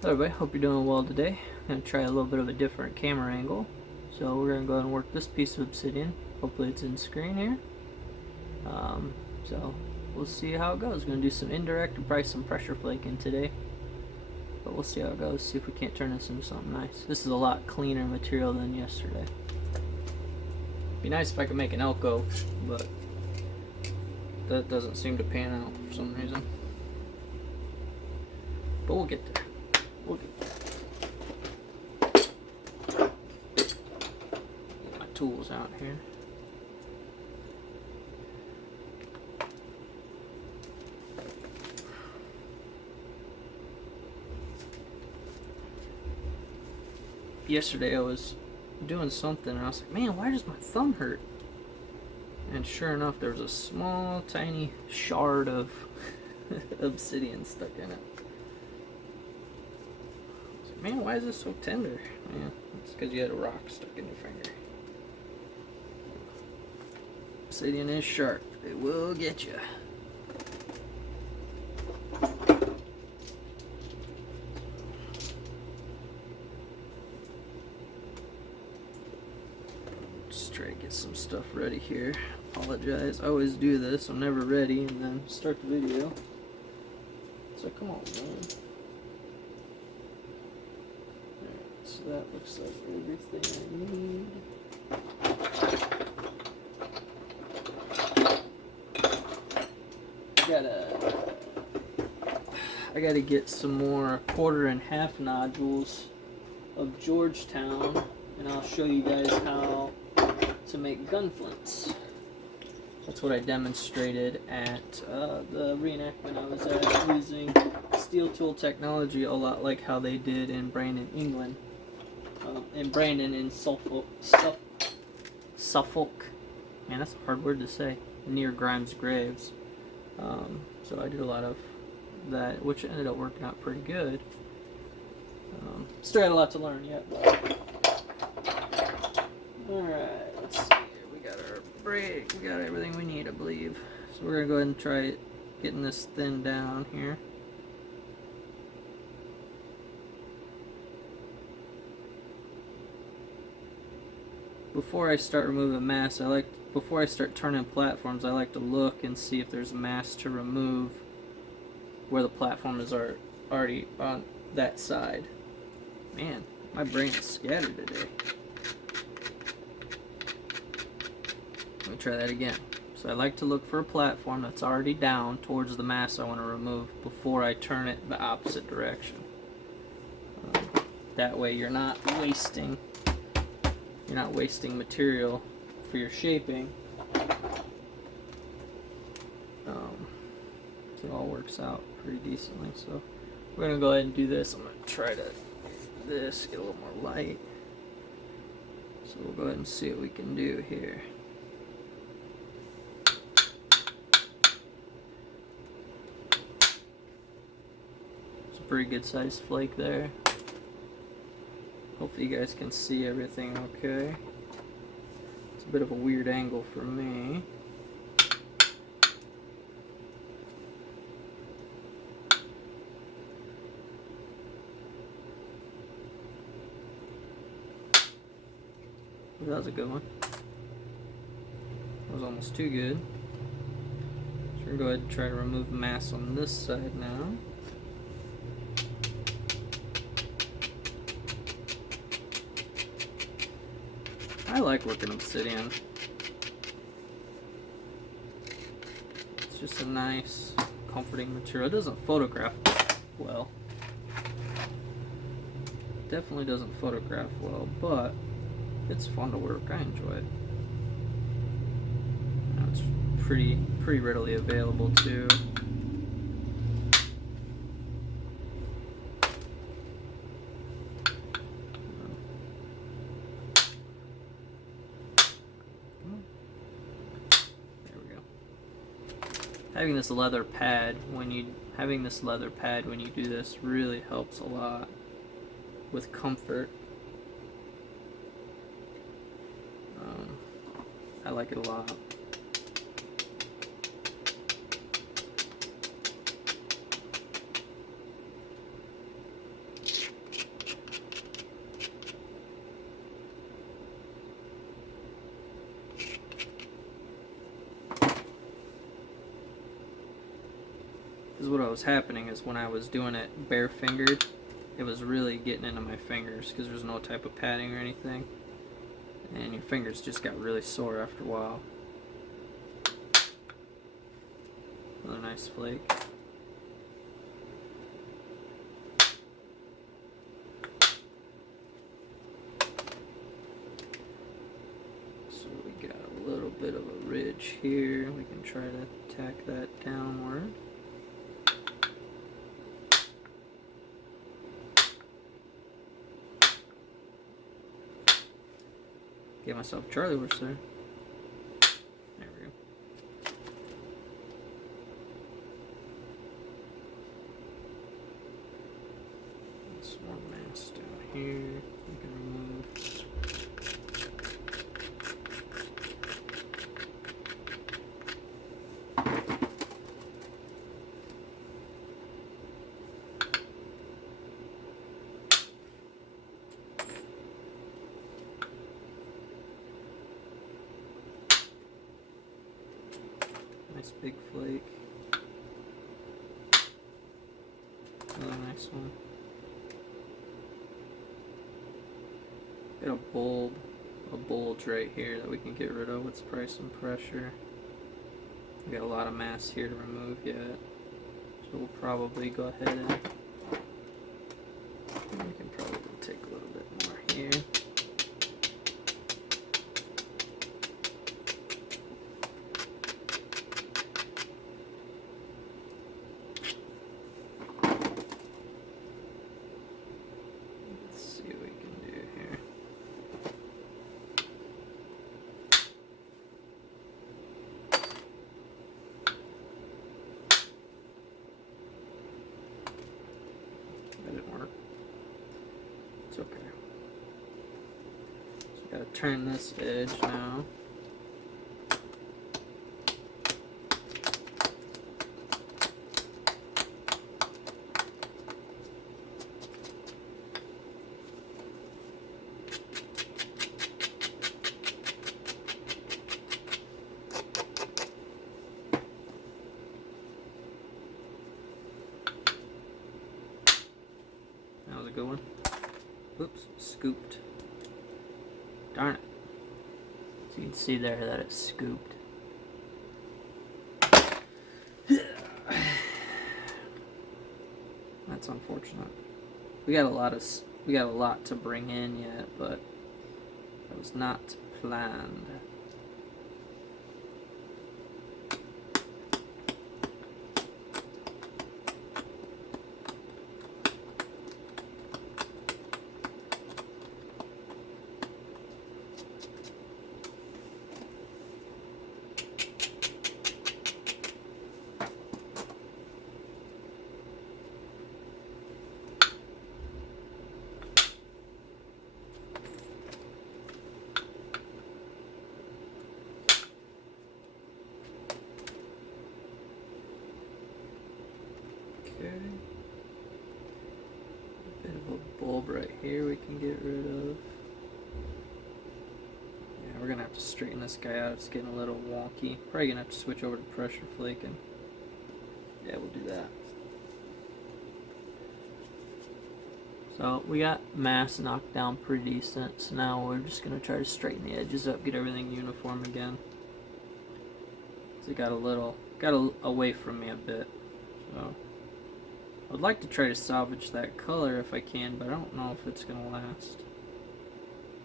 Hello everybody, hope you're doing well today. I'm going to try a little bit of a different camera angle. So we're going to go ahead and work this piece of obsidian. Hopefully it's in screen here. So we'll see how it goes. We're going to do some indirect and probably some pressure flaking today. But we'll see how it goes, see if we can't turn this into something nice. This is a lot cleaner material than yesterday. Be nice if I could make an Elko, but that doesn't seem to pan out for some reason. But we'll get there. We'll get there. Get my tools out here. Yesterday I was doing something and I was like, man, why does my thumb hurt? And sure enough, there was a small, tiny shard of obsidian stuck in it. I was like, man, why is this so tender? Man, it's because you had a rock stuck in your finger. Obsidian is sharp. It will get you. Just try to get some stuff ready here. Apologize. I always do this. I'm never ready and then start the video. So come on, man. Alright, so that looks like everything I need. I gotta get some more 1/4 nodules of Georgetown, and I'll show you guys how to make gun flints. That's what I demonstrated at the reenactment I was at, using steel tool technology, a lot like how they did in Brandon, England. In Brandon, in Suffolk. Man, that's a hard word to say. Near Grimes' graves. So I did a lot of that, which ended up working out pretty good. Still got a lot to learn yet. Alright, let's see here. We got our brake, we got everything we need, I believe. So we're gonna go ahead and try getting this thinned down here. Before I start removing mass, before I start turning platforms, I like to look and see if there's mass to remove where the platform is already on that side. Man, my brain is scattered today. Let me try that again. So I like to look for a platform that's already down towards the mass I want to remove before I turn it the opposite direction. That way you're not wasting material for your shaping. So it all works out pretty decently. So we're gonna go ahead and do this. I'm gonna try to get a little more light. So we'll go ahead and see what we can do here. It's a pretty good sized flake there. Hopefully you guys can see everything okay. It's a bit of a weird angle for me. That was a good one. That was almost too good. So we're going to go ahead and try to remove mass on this side now. I like working obsidian. It's just a nice, comforting material. It doesn't photograph well. Definitely doesn't photograph well, but it's fun to work. I enjoy it. It's pretty readily available too. There we go. Having this leather pad when you do this really helps a lot with comfort. I like it a lot. what was happening is when I was doing it bare fingered, it was really getting into my fingers because there's no type of padding or anything, and your fingers just got really sore after a while. Another nice flake. So we got a little bit of a ridge here. We can try to tack that downward. Gave myself a Charlie horse there. There we go. This one mass down here we can remove. Nice big flake. Another nice one. Got a bulge right here that we can get rid of with price and pressure. We got a lot of mass here to remove yet, so we'll probably go ahead and we can probably take a little bit more here. That didn't work. It's okay. So gotta turn this edge now. That was a good one. Oops, scooped. Darn it. So you can see there that it's scooped. That's unfortunate. We got a lot to bring in yet, but that was not planned. Okay. A bit of a bulb right here we can get rid of. Yeah, we're gonna have to straighten this guy out. It's getting a little wonky. Probably gonna have to switch over to pressure flaking. Yeah, we'll do that. So we got mass knocked down pretty decent. So now we're just gonna try to straighten the edges up, get everything uniform again. So it got away from me a bit. So I'd like to try to salvage that color if I can, but I don't know if it's gonna last.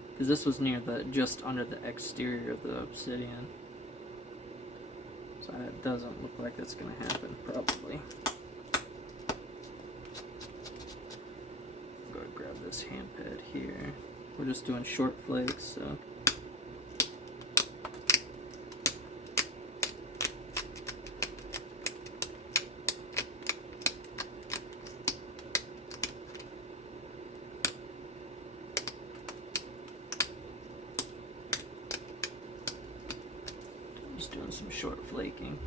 Because this was near just under the exterior of the obsidian. So it doesn't look like that's gonna happen, probably. Go ahead and grab this hand pad here. We're just doing short flakes, so. Doing some short flaking.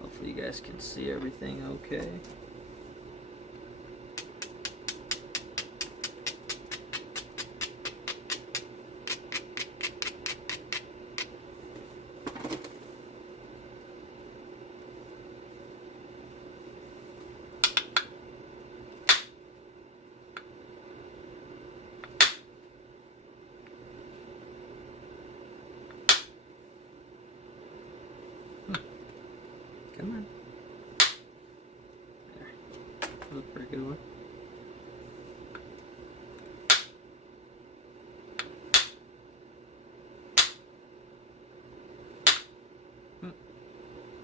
Hopefully you guys can see everything okay.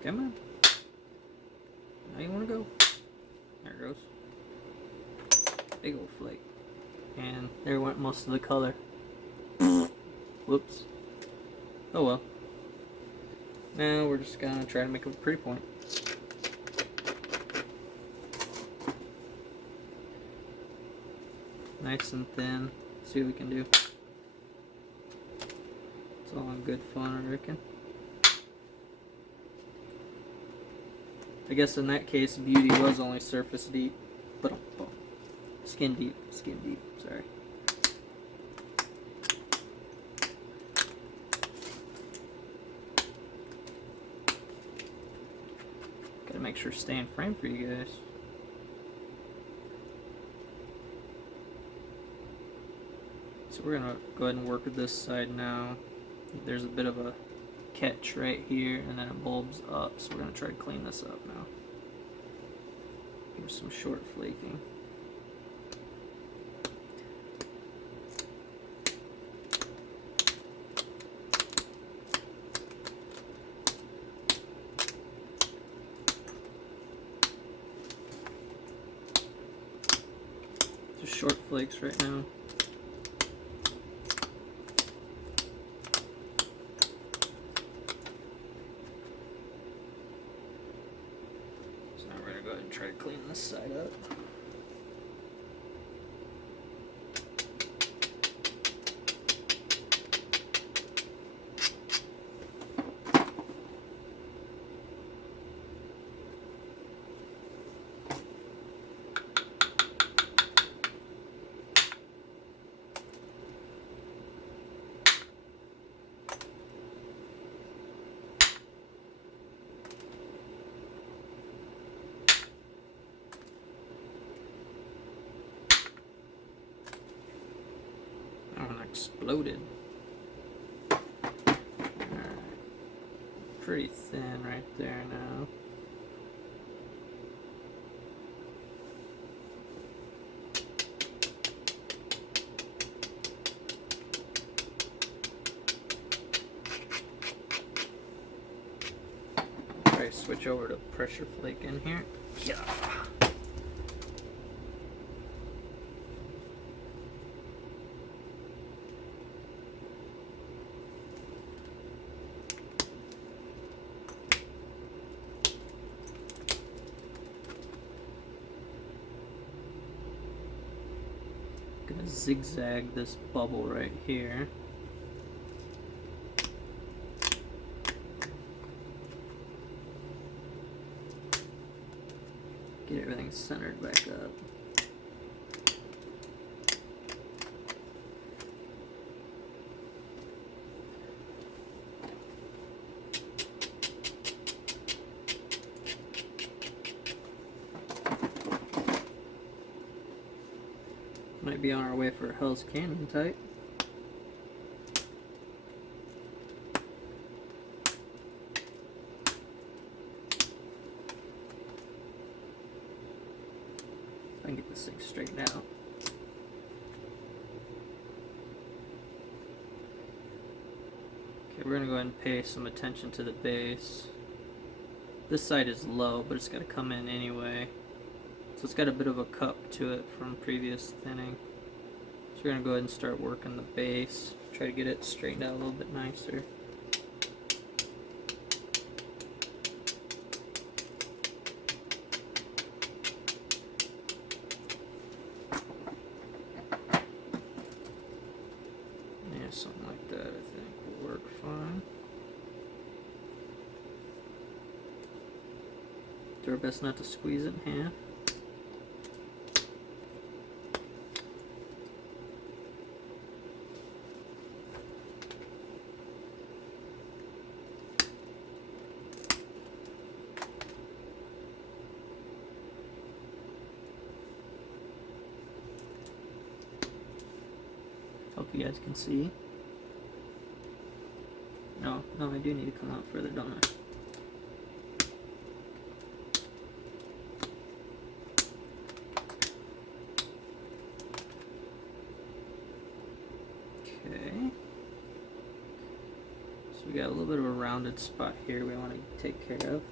Come on. Now you want to go. There it goes. Big old flake. And there went most of the color. Whoops. Oh well. Now we're just gonna try to make a pretty point. Nice and thin. See what we can do. It's all in good fun, I reckon. I guess in that case, beauty was only surface deep, but skin deep, sorry. Gotta make sure to stay in frame for you guys. So we're gonna go ahead and work with this side now. There's a bit of a catch right here, and then it bulbs up, so we're going to try to clean this up now. Here's some short flaking. Just short flakes right now. Try to clean this side up. Exploded. Alright. Pretty thin right there now. Try to switch over to pressure flake in here. Yeah. Gonna zigzag this bubble right here. Get everything centered back up. Might be on our way for a Hell's Canyon type. I can get this thing straightened out. Okay, we're gonna go ahead and pay some attention to the base. This side is low, but it's gotta come in anyway. So it's got a bit of a cup to it from previous thinning. So we're going to go ahead and start working the base. Try to get it straightened out a little bit nicer. Yeah, something like that I think will work fine. Do our best not to squeeze it in half. Hope you guys can see. No, I do need to come out further, don't I? Okay. So we got a little bit of a rounded spot here we want to take care of.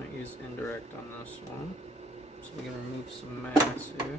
might use indirect on this one. So we can remove some mass here.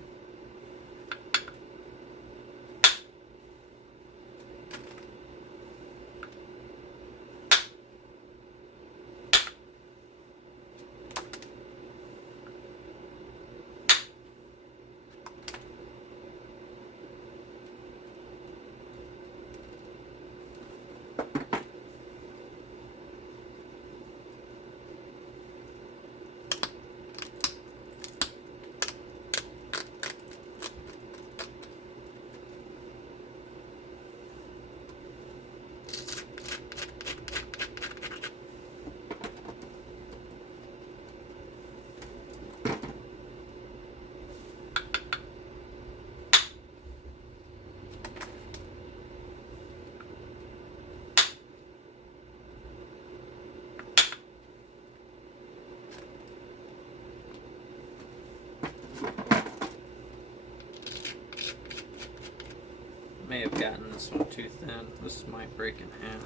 May have gotten this one too thin. This might break in half.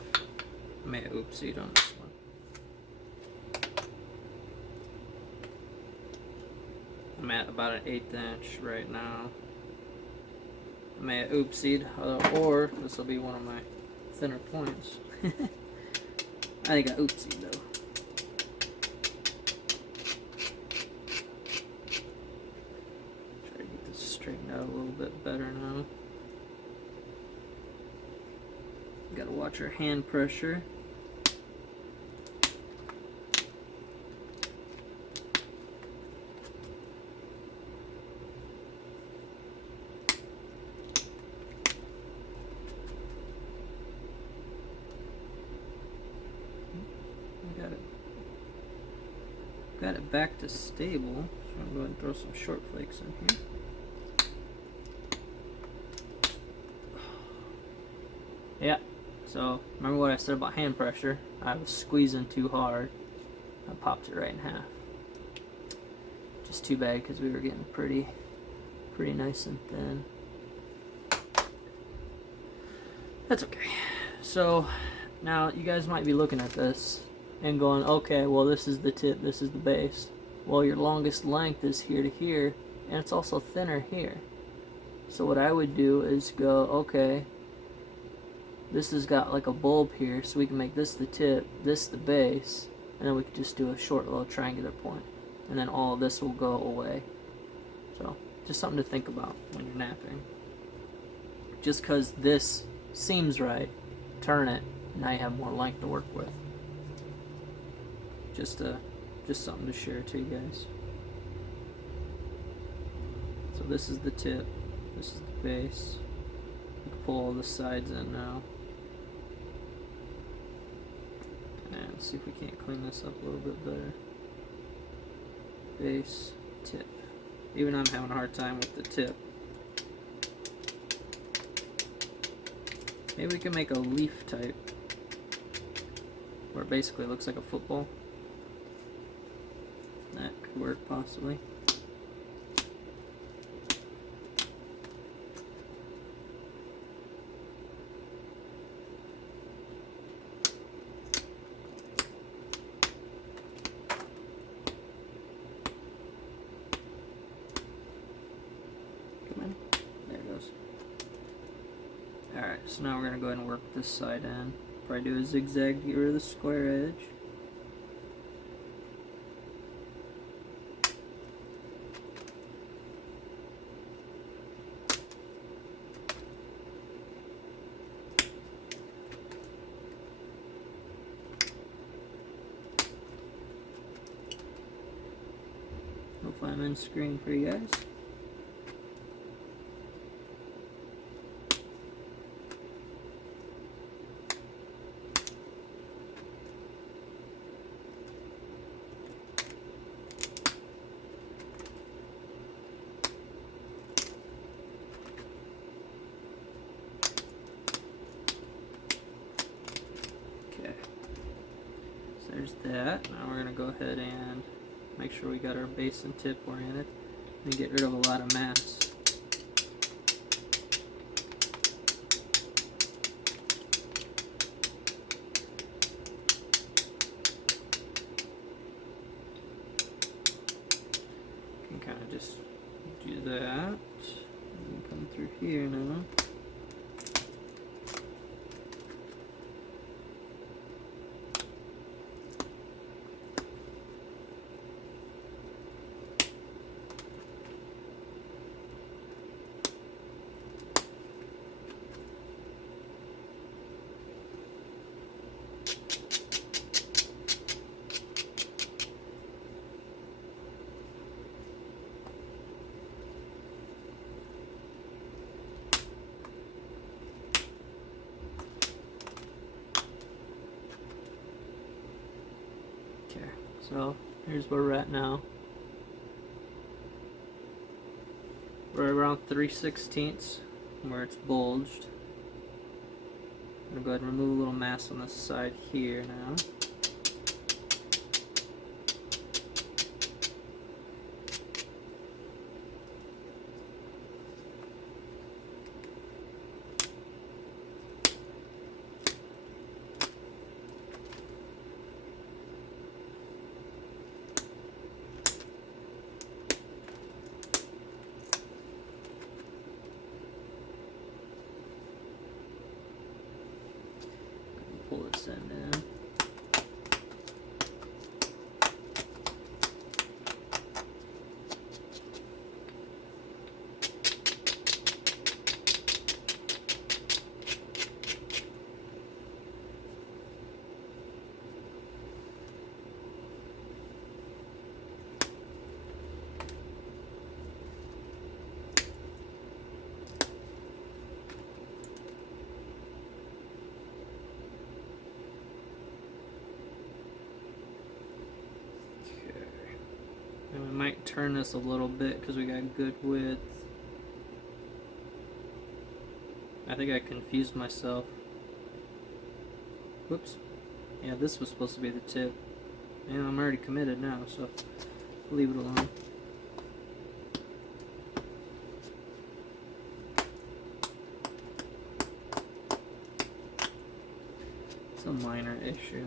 May have oopsied on this one. I'm at about an 1/8 inch right now. I may have oopsied, or this will be one of my thinner points. I think I oopsied though. Try to get this straightened out a little bit better now. Gotta watch our hand pressure. Got it back to stable. So I'm going to go ahead and throw some short flakes in here. Yeah. So, remember what I said about hand pressure? I was squeezing too hard. I popped it right in half. Just too bad because we were getting pretty nice and thin. That's okay. So, now you guys might be looking at this and going, okay, well this is the tip, this is the base. Well, your longest length is here to here, and it's also thinner here. So what I would do is go, okay, this has got like a bulb here, so we can make this the tip, this the base, and then we could just do a short little triangular point. And then all of this will go away. So, just something to think about when you're napping. Just because this seems right, turn it, now you have more length to work with. Just something to share to you guys. So this is the tip, this is the base. We can pull all the sides in now. And see if we can't clean this up a little bit better. Base, tip. Even I'm having a hard time with the tip. Maybe we can make a leaf type, where it basically looks like a football. That could work possibly. Come in. There it goes. Alright, so now we're going to go ahead and work this side in. Probably do a zigzag to get rid of the square edge. Hopefully I'm in screen for you guys. Okay, so there's that. Now we're going to go ahead and make sure we got our base and tip oriented and get rid of a lot of mass. So here's where we're at now. We're around 3/16 where it's bulged. I'm gonna go ahead and remove a little mass on this side here now. Pull this end in. And we might turn this a little bit because we got good width. I think I confused myself. Whoops. Yeah, this was supposed to be the tip. And I'm already committed now, so leave it alone. It's a minor issue.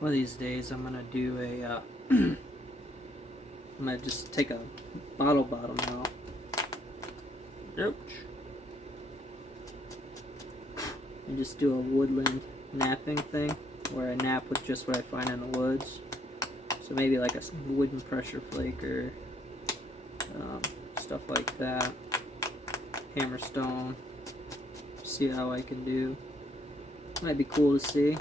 One of these days I'm gonna do a I'm gonna just take a bottle bottom now. Ouch. And just do a woodland napping thing where I nap with just what I find in the woods. So maybe like a wooden pressure flaker, stuff like that. Hammerstone. See how I can do. Might be cool to see.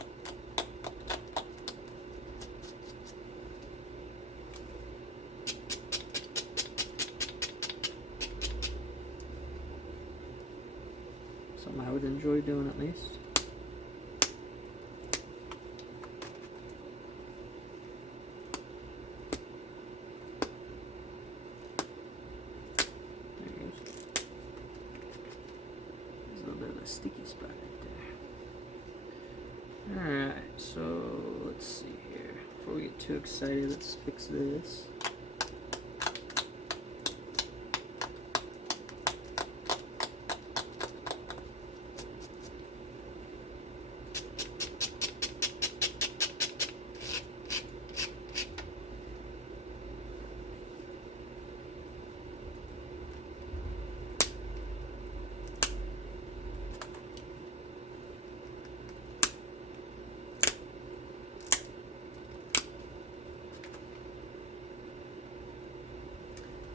Something I would enjoy doing at least. There it goes. There's a little bit of a sticky spot right there. Alright, so let's see here. Before we get too excited, let's fix this.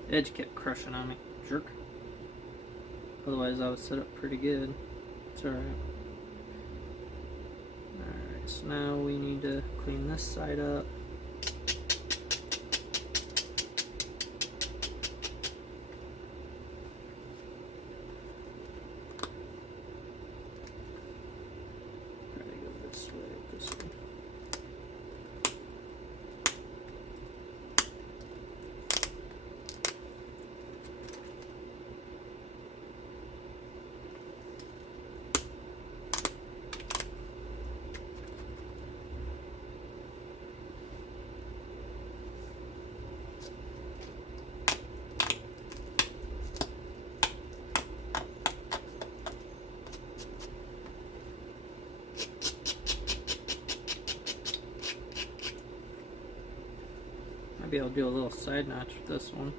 The edge kept crushing on me. Jerk. Otherwise I would set up pretty good. It's alright. Alright, so now we need to clean this side up. Try to go this way, this way. Maybe I'll do a little side notch with this one.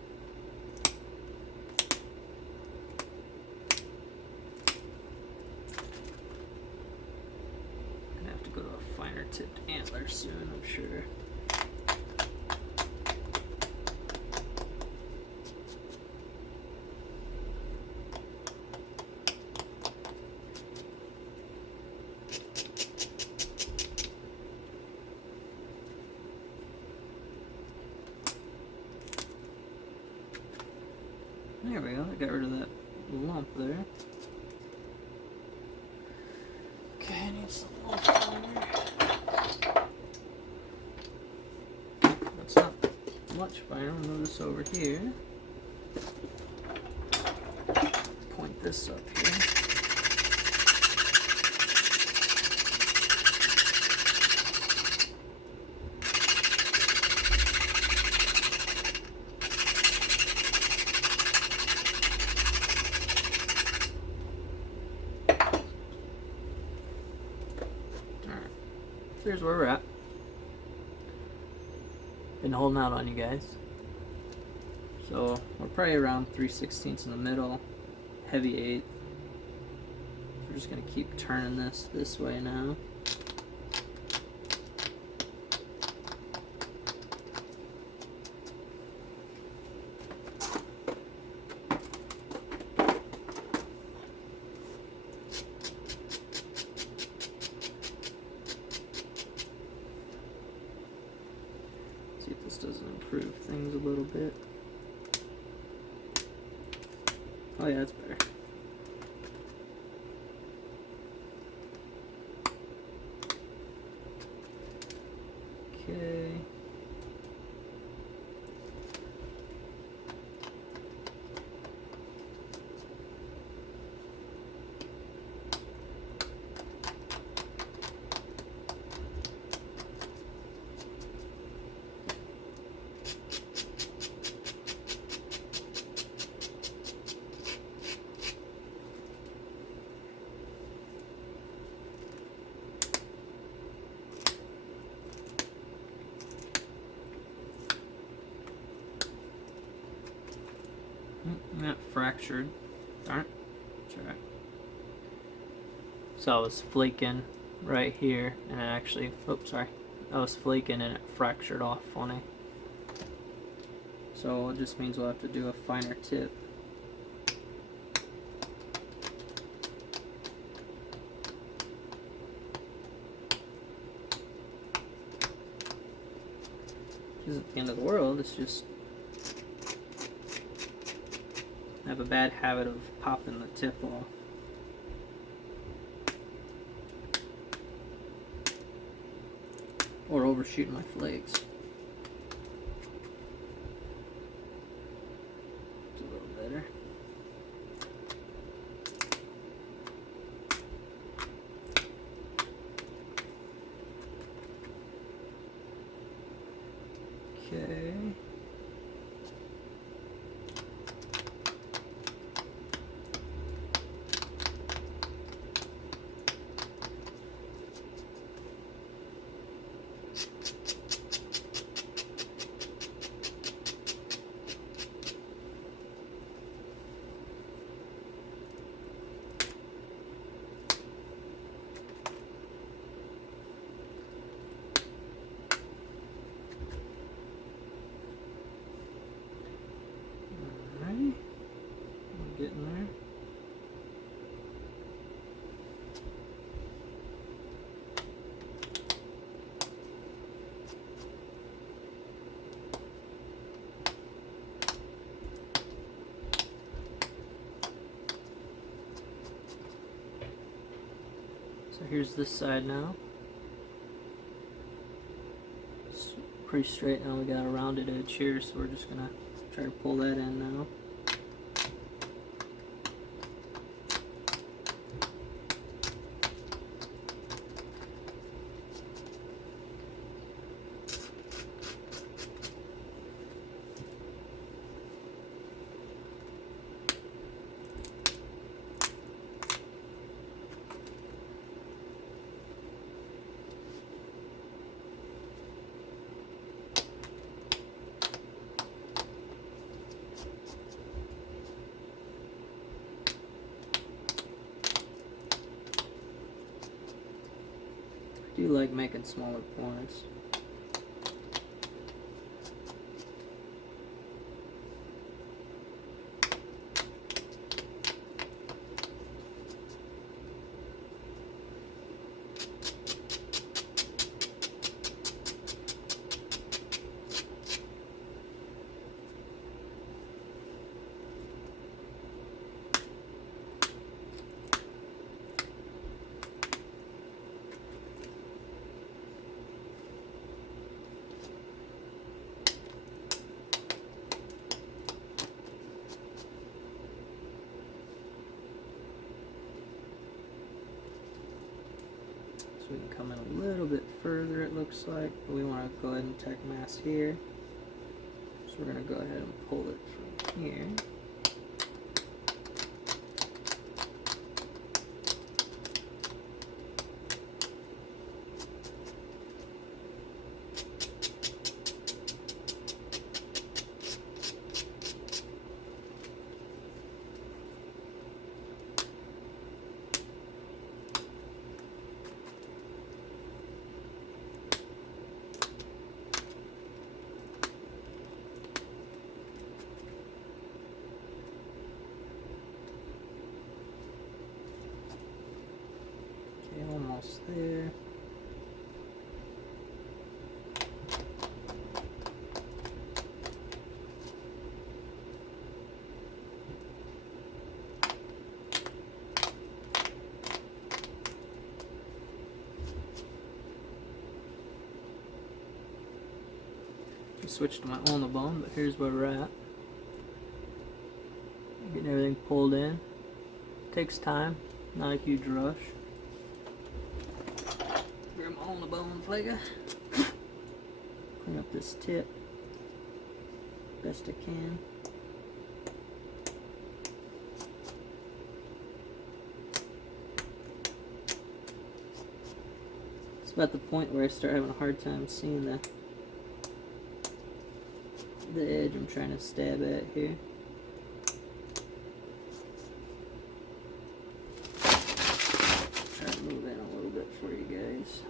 Gonna have to go to a finer tipped antler soon, I'm sure. There we go, I got rid of that lump there. Okay, I need some more finer. That's not much finer. I'll move this over here. Point this up here. Here's where we're at. Been holding out on you guys. So we're probably around 3/16 in the middle, heavy 1/8. We're just gonna keep turning this way now. See if this doesn't improve things a little bit. Oh yeah, that's better. Okay. That fractured. Darn it. It's alright. So I was flaking right here, and it actually, oops, sorry. I was flaking and it fractured off funny. So it just means we'll have to do a finer tip. Which isn't the end of the world, it's just I have a bad habit of popping the tip off. Or overshooting my flakes. It's a little better. Okay. Getting there. So here's this side now. It's pretty straight now. We got a rounded edge here, so we're just gonna try to pull that in now. I do like making smaller points. So we can come in a little bit further, it looks like, but we want to go ahead and tech mask here. So we're going to go ahead and pull it from here. Almost there. I switched to my on the bone, but here's where we're at. Getting everything pulled in. Takes time, not a huge rush. On the bone flagger. Clean up this tip best I can. It's about the point where I start having a hard time seeing the edge I'm trying to stab at here. Try to move in a little bit for you guys.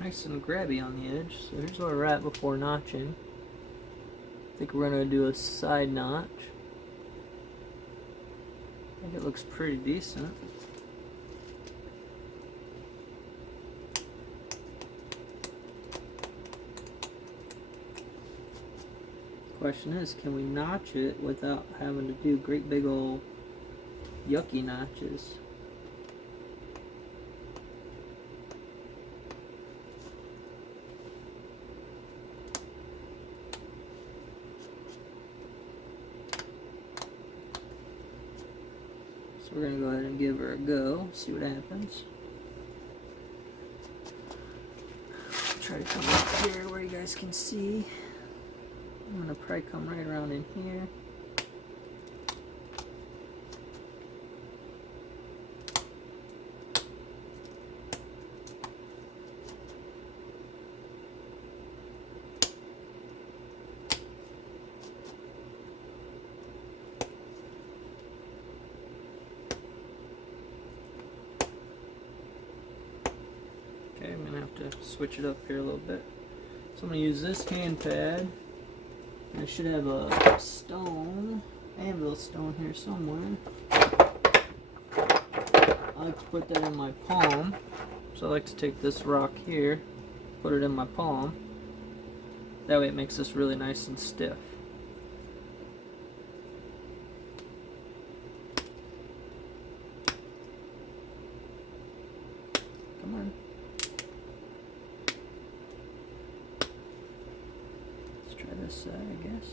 Nice and grabby on the edge. So here's where we're at before notching. I think we're going to do a side notch. I think it looks pretty decent. Question is, can we notch it without having to do great big old yucky notches? So we're going to go ahead and give her a go, see what happens. Try to come up here where you guys can see. I'm going to probably come right around in here. Okay, I'm going to have to switch it up here a little bit. So I'm going to use this hand pad. I should have a stone, anvil stone here somewhere. I like to put that in my palm. So I like to take this rock here, put it in my palm. That way it makes this really nice and stiff. Come on. Let's try this side, I guess.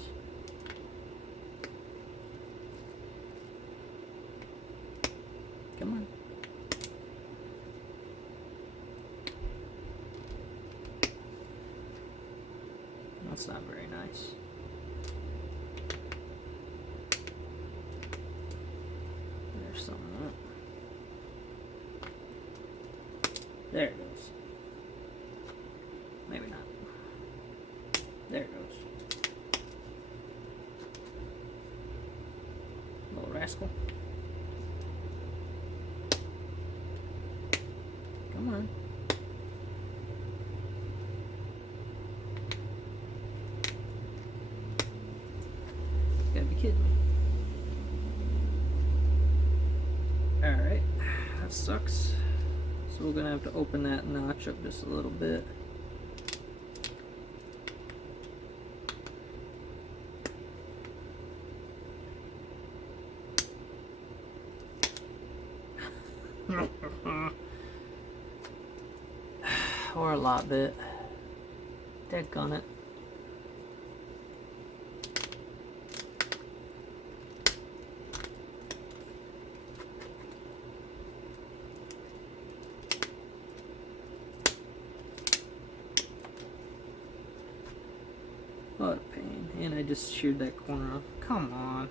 Come on. That's not very nice. There's something up. There it goes. Maybe not. There it goes. Little rascal. Come on. You gotta be kidding me. Alright, that sucks. So we're gonna have to open that notch up just a little bit. Or a lot bit. Daggone it. What a pain. And I just sheared that corner off. Come on.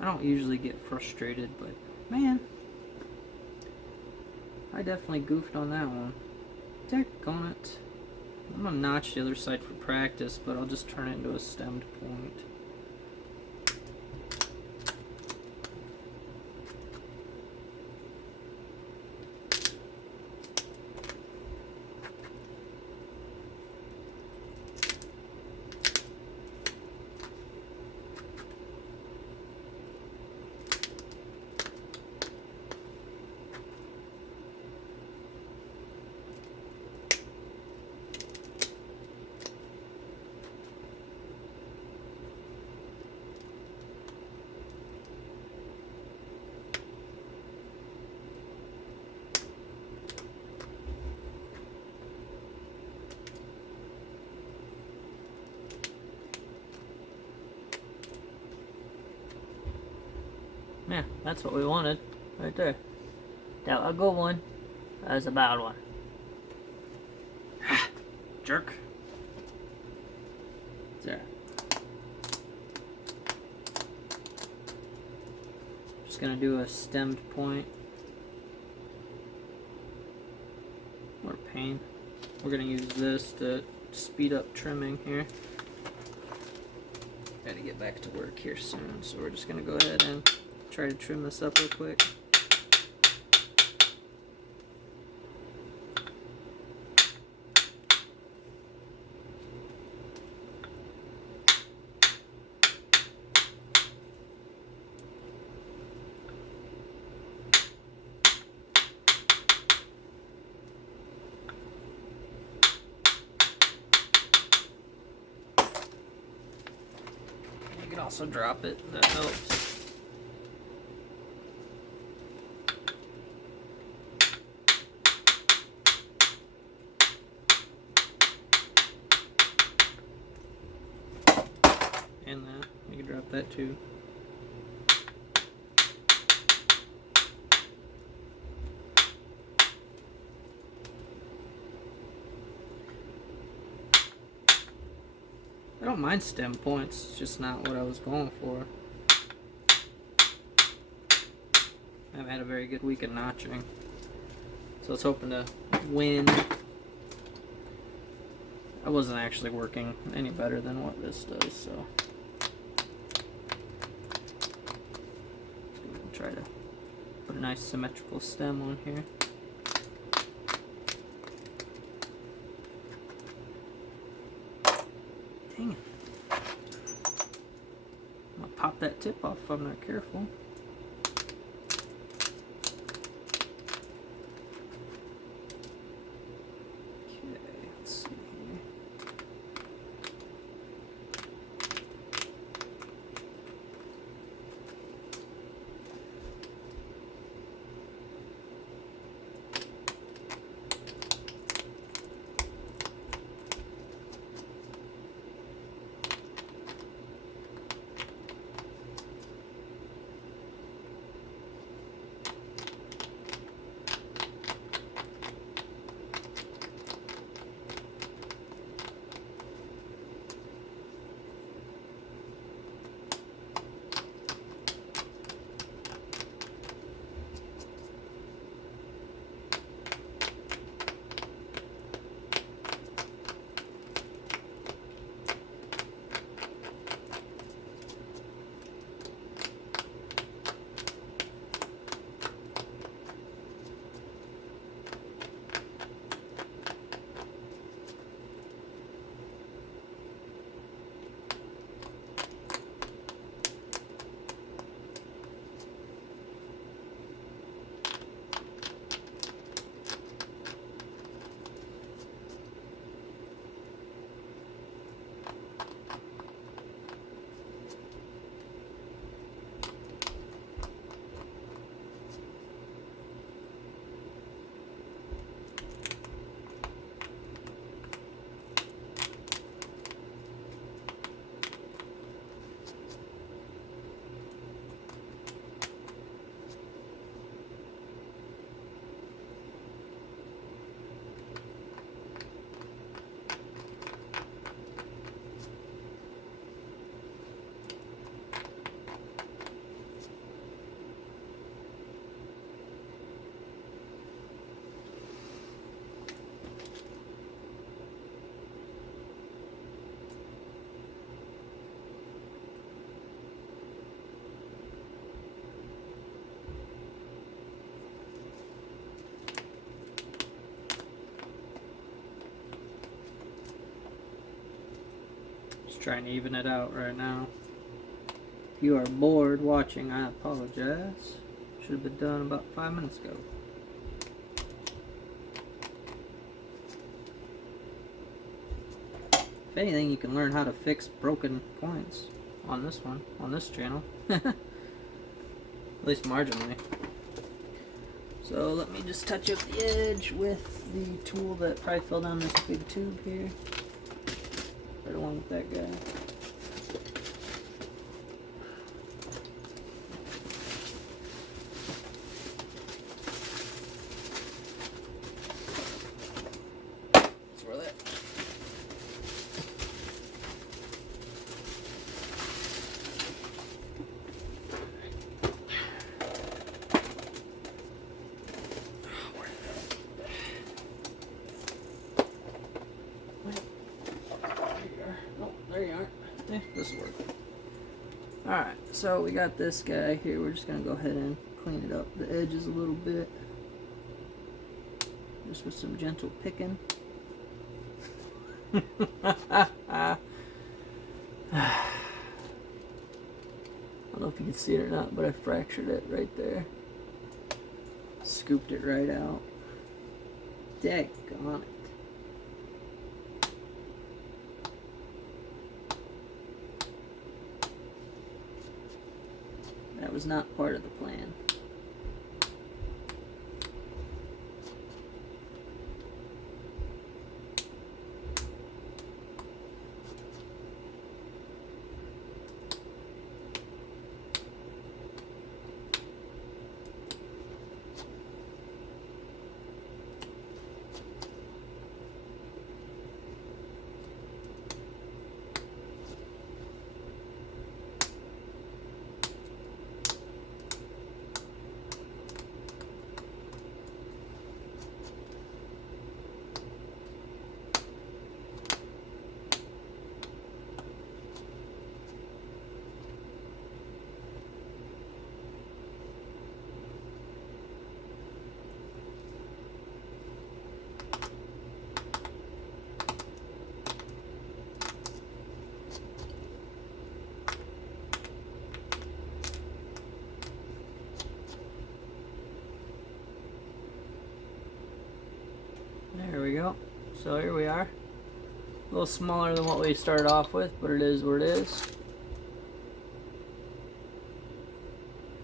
I don't usually get frustrated, but man, I definitely goofed on that one. Daggone it. I'm gonna notch the other side for practice, but I'll just turn it into a stemmed point. Yeah, that's what we wanted, right there. That was a good one. That was a bad one. Jerk. There. Just gonna do a stemmed point. Or pane. We're gonna use this to speed up trimming here. Gotta get back to work here soon, so we're just gonna go ahead and try to trim this up real quick. You can also drop it, that helps. And you can drop that too. I don't mind stem points, it's just not what I was going for. I haven't had a very good week of notching, so I was hoping to win. I wasn't actually working any better than what this does, so try to put a nice symmetrical stem on here. Dang it. pop that tip off if I'm not careful. Okay, let's see here. Trying to even it out right now. If you are bored watching, I apologize. Should have been done about 5 minutes ago. If anything, you can learn how to fix broken points on this one, on this channel. At least marginally. So let me just touch up the edge with the tool that probably fell down this big tube here. Right along with that guy. Swirl it. There you are. Yeah, this will work. Alright, so we got this guy here. We're just going to go ahead and clean it up the edges a little bit. Just with some gentle picking. I don't know if you can see it or not, but I fractured it right there. Scooped it right out. Daggone it. That was not part of the plan. So here we are. A little smaller than what we started off with, but it is what it is.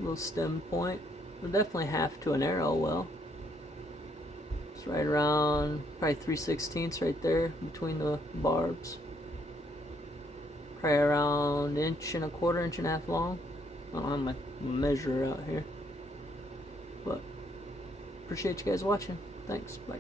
Little stem point. We're definitely half to an arrow well. It's right around probably 3/16 right there between the barbs. Probably around 1.25 inches, 1.5 long. I don't have my measure out here. But appreciate you guys watching. Thanks. Bye.